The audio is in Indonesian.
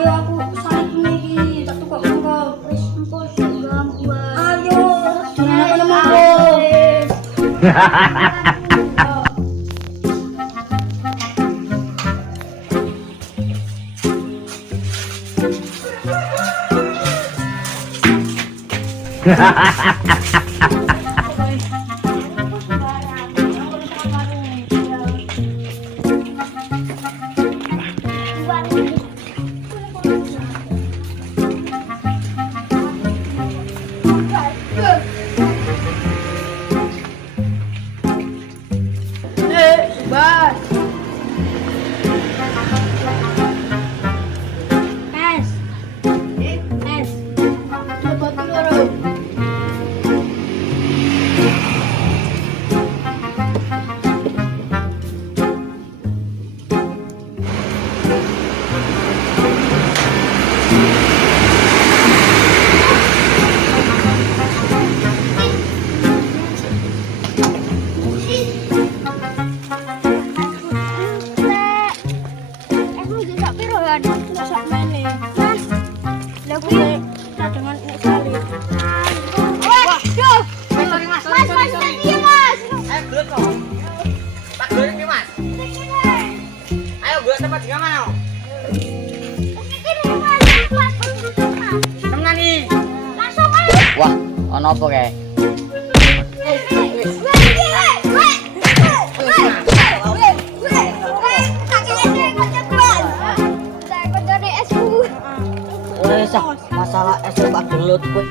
Ayo aku salib iki, tak tukok engko. Wis engko sing gangguan. Ayo, jangan nemu. Bas. Es. Es. Coba turun. Wah, ono apa kae? Wes, masalah es tak gelut kowe.